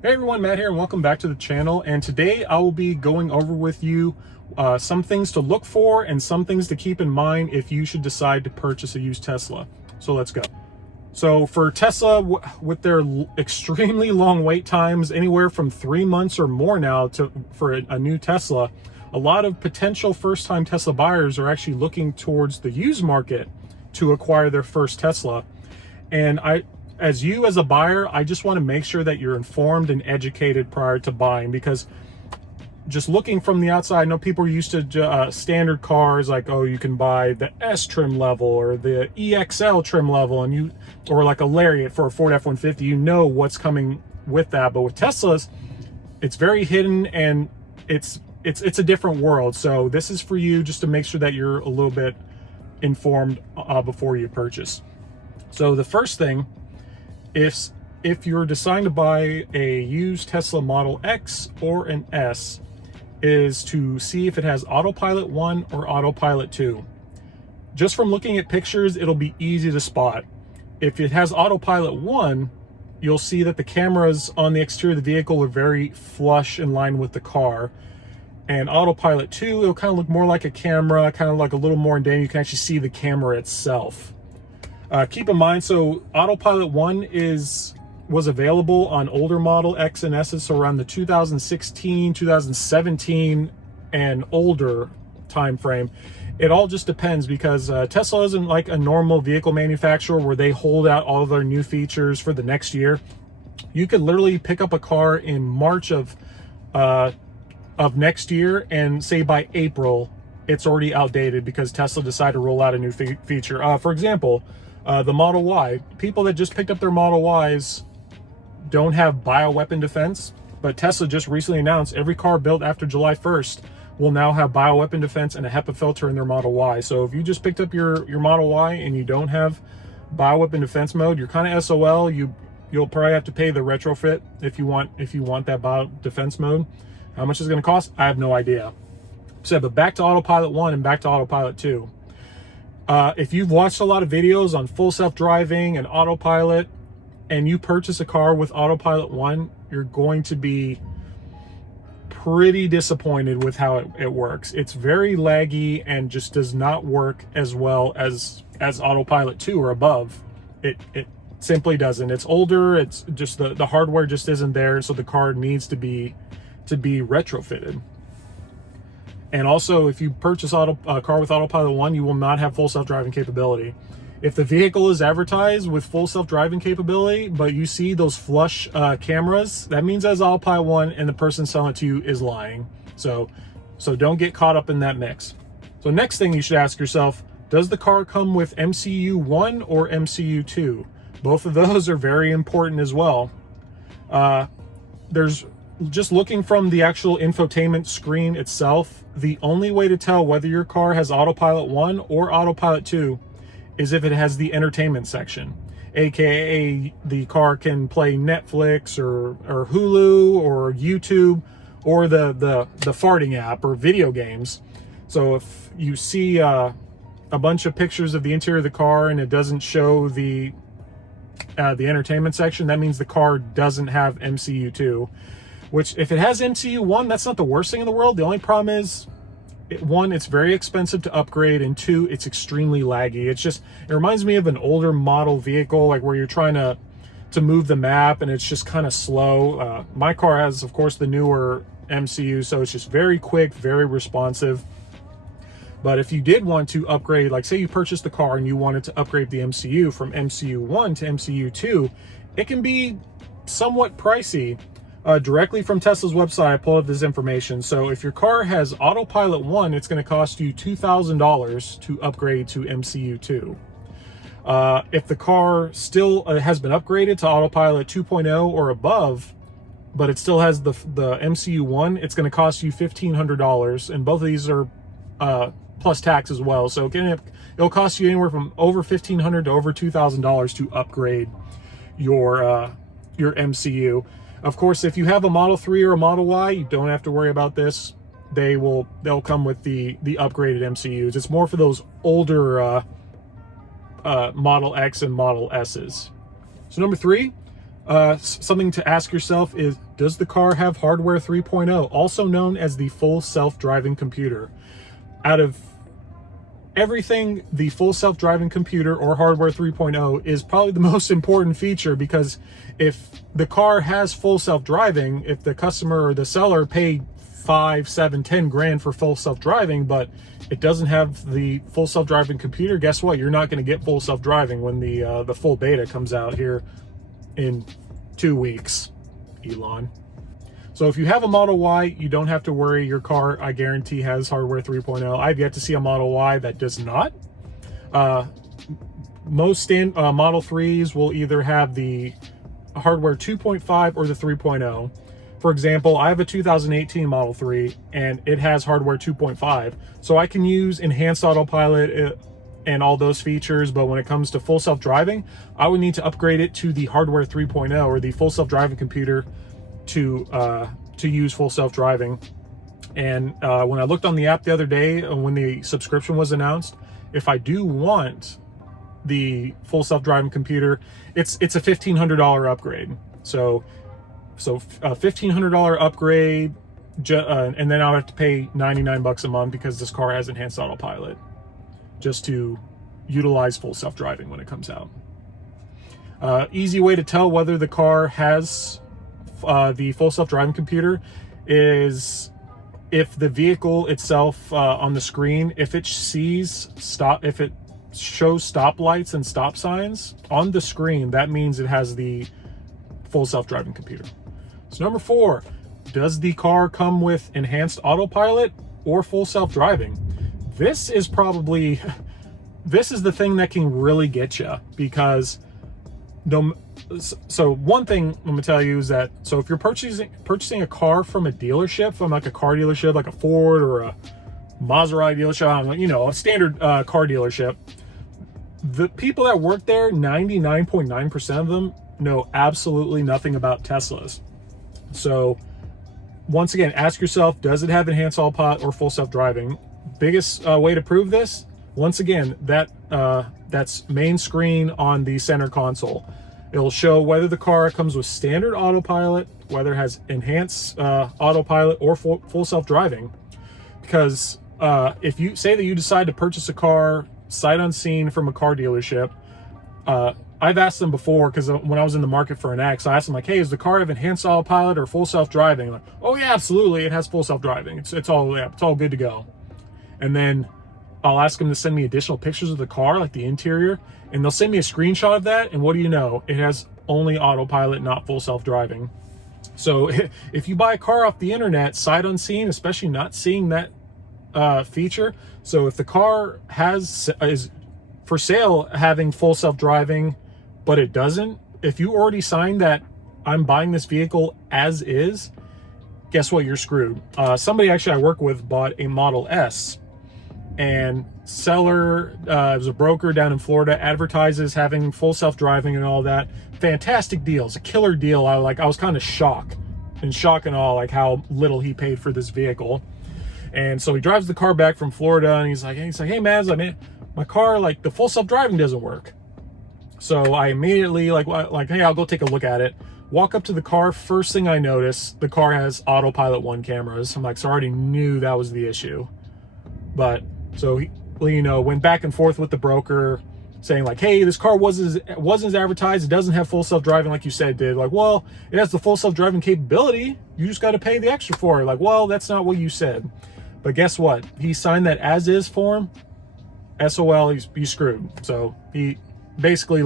Hey everyone, Matt here and welcome back to the channel. And today I will be going over with you some things to look for and some things to keep in mind if you should decide to purchase a used Tesla. So let's go. So for Tesla, with their extremely long wait times, anywhere from 3 months or more now for a new Tesla, a lot of potential first-time Tesla buyers are actually looking towards the used market to acquire their first Tesla. And as a buyer, I just want to make sure that you're informed and educated prior to buying, because just looking from the outside, I know people are used to standard cars like, oh, you can buy the S trim level or the EXL trim level, or like a Lariat for a Ford F-150. You know what's coming with that. But with Teslas, it's very hidden and it's a different world. So this is for you just to make sure that you're a little bit informed before you purchase. So the first thing, if you're deciding to buy a used Tesla Model X or an S, is to see if it has Autopilot 1 or Autopilot 2. Just from looking at pictures, it'll be easy to spot. If it has Autopilot 1, you'll see that the cameras on the exterior of the vehicle are very flush in line with the car. And Autopilot 2, it'll kind of look more like a camera, kind of like a little more in-depth. You can actually see the camera itself. Keep in mind, so Autopilot 1 was available on older Model X and S's, so around the 2016, 2017 and older time frame. It all just depends, because Tesla isn't like a normal vehicle manufacturer where they hold out all of their new features for the next year. You could literally pick up a car in March of next year, and say by April it's already outdated because Tesla decided to roll out a new feature. For example, the Model Y. People that just picked up their Model Ys don't have bioweapon defense, but Tesla just recently announced every car built after July 1st will now have bioweapon defense and a HEPA filter in their Model Y. So if you just picked up your Model Y and you don't have bioweapon defense mode, you're kind of SOL. You'll probably have to pay the retrofit if you want that bio defense mode. How much is it going to cost? I have no idea. So, but back to Autopilot 1 and back to Autopilot 2. If you've watched a lot of videos on full self-driving and autopilot, and you purchase a car with Autopilot 1, you're going to be pretty disappointed with how it works. It's very laggy and just does not work as well as Autopilot 2 or above. It simply doesn't. It's older. It's just the hardware just isn't there, so the car needs to be retrofitted. And also, if you purchase a car with Autopilot 1, you will not have full self-driving capability. If the vehicle is advertised with full self-driving capability, but you see those flush cameras, that means it has Autopilot 1 and the person selling it to you is lying. So don't get caught up in that mix. So next thing you should ask yourself, does the car come with MCU 1 or MCU 2? Both of those are very important as well. Just looking from the actual infotainment screen itself, the only way to tell whether your car has Autopilot 1 or Autopilot 2 is if it has the entertainment section, aka the car can play Netflix or Hulu or YouTube or the farting app or video games. So if you see a bunch of pictures of the interior of the car and it doesn't show the entertainment section, that means the car doesn't have MCU 2. Which, if it has MCU 1, that's not the worst thing in the world. The only problem is, one, it's very expensive to upgrade, and two, it's extremely laggy. It reminds me of an older model vehicle, like where you're trying to move the map and it's just kind of slow. My car has, of course, the newer MCU, so it's just very quick, very responsive. But if you did want to upgrade, like say you purchased the car and you wanted to upgrade the MCU from MCU 1 to MCU 2, it can be somewhat pricey. Directly from Tesla's website, I pulled up this information. So if your car has Autopilot 1, it's going to cost you $2,000 to upgrade to MCU 2. If the car still has been upgraded to Autopilot 2.0 or above, but it still has the MCU 1, it's going to cost you $1,500. And both of these are plus tax as well. So it'll cost you anywhere from over $1,500 to over $2,000 to upgrade your MCU. Of course, if you have a Model 3 or a Model Y, you don't have to worry about this. They'll come with the upgraded MCUs. It's more for those older Model X and Model S's. So number three, Something to ask yourself is, does the car have hardware 3.0, also known as the full self-driving computer? Out of everything, the full self-driving computer, or hardware 3.0, is probably the most important feature, because if the car has full self-driving, if the customer or the seller paid 5, 7, 10 grand for full self-driving, but it doesn't have the full self-driving computer, guess what? You're not going to get full self-driving when the full beta comes out here in 2 weeks, Elon. So if you have a Model Y, you don't have to worry. Your car, I guarantee, has hardware 3.0. I've yet to see a Model Y that does not. Most Model 3s will either have the hardware 2.5 or the 3.0. For example, I have a 2018 Model 3 and it has hardware 2.5. So I can use enhanced autopilot and all those features, but when it comes to full self-driving, I would need to upgrade it to the hardware 3.0, or the full self-driving computer, to use full self-driving. And when I looked on the app the other day, when the subscription was announced, if I do want the full self-driving computer, it's a $1,500 upgrade. So a $1,500 upgrade, and then I'll have to pay $99 a month, because this car has enhanced autopilot, just to utilize full self-driving when it comes out. Easy way to tell whether the car has the full self-driving computer is if the vehicle itself on the screen, if it shows stop lights and stop signs on the screen, that means it has the full self-driving computer. So number 4, does the car come with enhanced autopilot or full self-driving? This is the thing that can really get you, because so one thing I'm gonna tell you is that, so if you're purchasing a car from a dealership, from like a car dealership, like a Ford or a Maserati dealership, you know, a standard car dealership, the people that work there, 99.9% of them know absolutely nothing about Teslas. So once again, ask yourself, does it have enhanced autopilot or full self-driving? Biggest way to prove this, once again, that's main screen on the center console. It'll show whether the car comes with standard autopilot, whether it has enhanced autopilot or full self-driving. Because if you say that you decide to purchase a car sight unseen from a car dealership, I've asked them before, because when I was in the market for an X, I asked them, like, hey, does the car have enhanced autopilot or full self-driving? Like, oh yeah, absolutely, it has full self-driving. It's all good to go. And then I'll ask them to send me additional pictures of the car, like the interior, and they'll send me a screenshot of that, and what do you know? It has only autopilot, not full self-driving. So if you buy a car off the internet, sight unseen, especially not seeing that feature, so if the car is for sale having full self-driving, but it doesn't, if you already signed that I'm buying this vehicle as is, guess what? You're screwed. Somebody actually I work with bought a Model S, and seller was a broker down in Florida, advertises having full self-driving and all that. Fantastic deal. It's a killer deal. I was kind of shocked and all, like how little he paid for this vehicle. And so he drives the car back from Florida, and he's like, hey Mads, my car, like, the full self-driving doesn't work. So I immediately like, hey, I'll go take a look at it. Walk up to the car. First thing I notice, the car has autopilot 1 cameras. I'm like, so I already knew that was the issue. But so he, you know, went back and forth with the broker, saying like, hey, this car wasn't as advertised. It doesn't have full self-driving like you said it did. Like, well, it has the full self-driving capability. You just got to pay the extra for it. Like, well, that's not what you said. But guess what? He signed that as is form. SOL, he's screwed. So he basically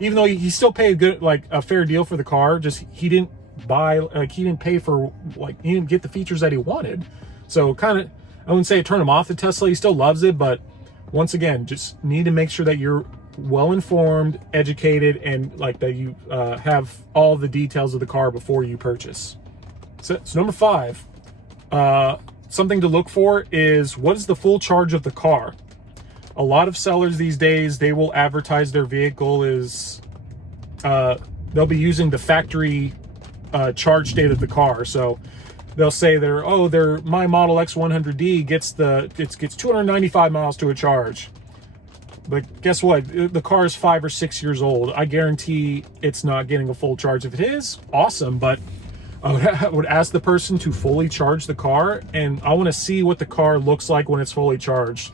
even though he still paid a fair deal for the car, just he didn't pay for, he didn't get the features that he wanted. So kind of, I wouldn't say turn him off the Tesla. He still loves it, but once again, just need to make sure that you're well informed, educated, and like that you have all the details of the car before you purchase. So number 5, something to look for is, what is the full charge of the car? A lot of sellers these days, they will advertise their vehicle is, they'll be using the factory charge state of the car. So they'll say my Model X 100D gets 295 miles to a charge. But guess what? The car is 5 or 6 years old. I guarantee it's not getting a full charge. If it is, awesome. But I would ask the person to fully charge the car, and I want to see what the car looks like when it's fully charged.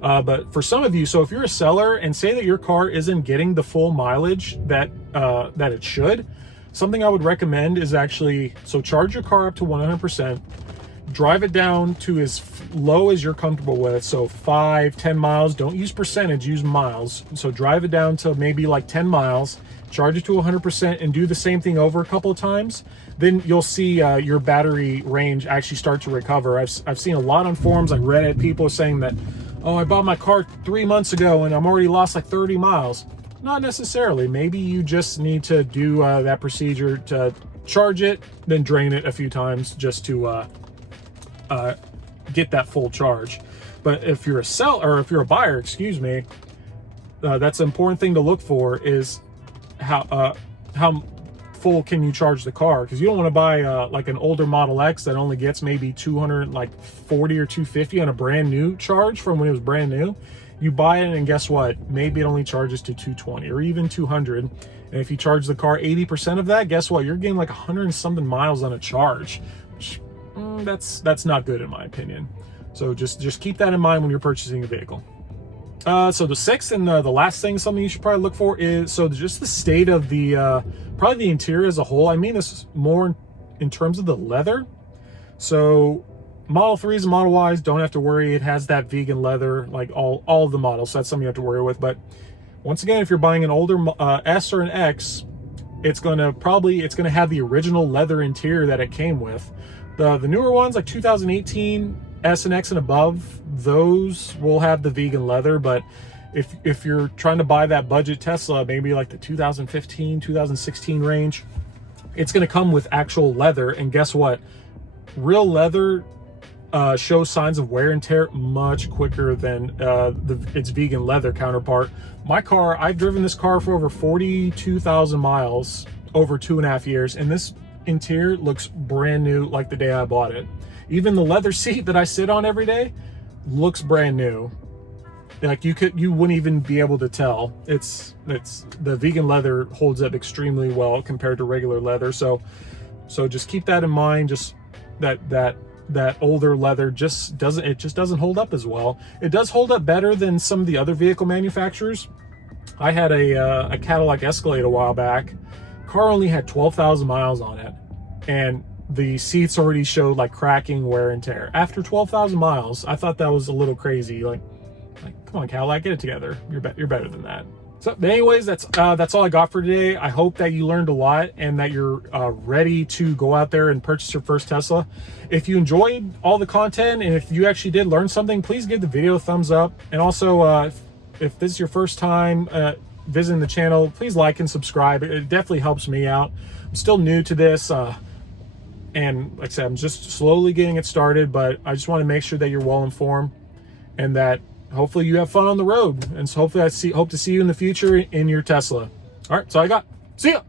But for some of you, so if you're a seller and say that your car isn't getting the full mileage that it should, something I would recommend is actually, so charge your car up to 100%, drive it down to as low as you're comfortable with. So 5-10 miles, don't use percentage, use miles. So drive it down to maybe like 10 miles, charge it to 100%, and do the same thing over a couple of times. Then you'll see your battery range actually start to recover. I've seen a lot on forums, I read it, people saying that, oh, I bought my car 3 months ago and I'm already lost like 30 miles. Not necessarily. Maybe you just need to do that procedure to charge it, then drain it a few times just to get that full charge. But if you're a seller, or if you're a buyer, excuse me, that's an important thing to look for, is how full can you charge the car, because you don't want to buy like an older Model X that only gets maybe 240 or 250 on a brand new charge from when it was brand new. You buy it and guess what, maybe it only charges to 220 or even 200, and if you charge the car 80% of that, guess what, you're getting like 100 and something miles on a charge, which that's not good in my opinion. So just keep that in mind when you're purchasing a vehicle. So the sixth and the last thing, something you should probably look for is, so just the state of the probably the interior as a whole. I mean this more in terms of the leather. So Model 3s and Model Ys don't have to worry, it has that vegan leather like all of the models, so that's something you have to worry with. But once again, if you're buying an older S or an X, it's gonna have the original leather interior that it came with. The newer ones, like 2018 S and X and above, those will have the vegan leather. But if you're trying to buy that budget Tesla, maybe like the 2015, 2016 range, it's going to come with actual leather. And guess what? Real leather shows signs of wear and tear much quicker than its vegan leather counterpart. My car, I've driven this car for over 42,000 miles over 2.5 years, and this interior looks brand new like the day I bought it. Even the leather seat that I sit on every day looks brand new. Like you wouldn't even be able to tell. It's the vegan leather holds up extremely well compared to regular leather. So just keep that in mind. Just that older leather just doesn't hold up as well. It does hold up better than some of the other vehicle manufacturers. I had a Cadillac Escalade a while back. Car only had 12,000 miles on it, and the seats already showed like cracking, wear and tear after 12,000 miles. I thought that was a little crazy. Like come on, Cadillac, get it together. You're better than that. So, but anyways, that's all I got for today. I hope that you learned a lot and that you're ready to go out there and purchase your first Tesla. If you enjoyed all the content and if you actually did learn something, please give the video a thumbs up. And also, if this is your first time visiting the channel, please like and subscribe. It definitely helps me out. I'm still new to this, and like I said, I'm just slowly getting it started, but I just want to make sure that you're well informed and that hopefully you have fun on the road. And so hopefully hope to see you in the future in your Tesla. All right, that's all I got. See ya.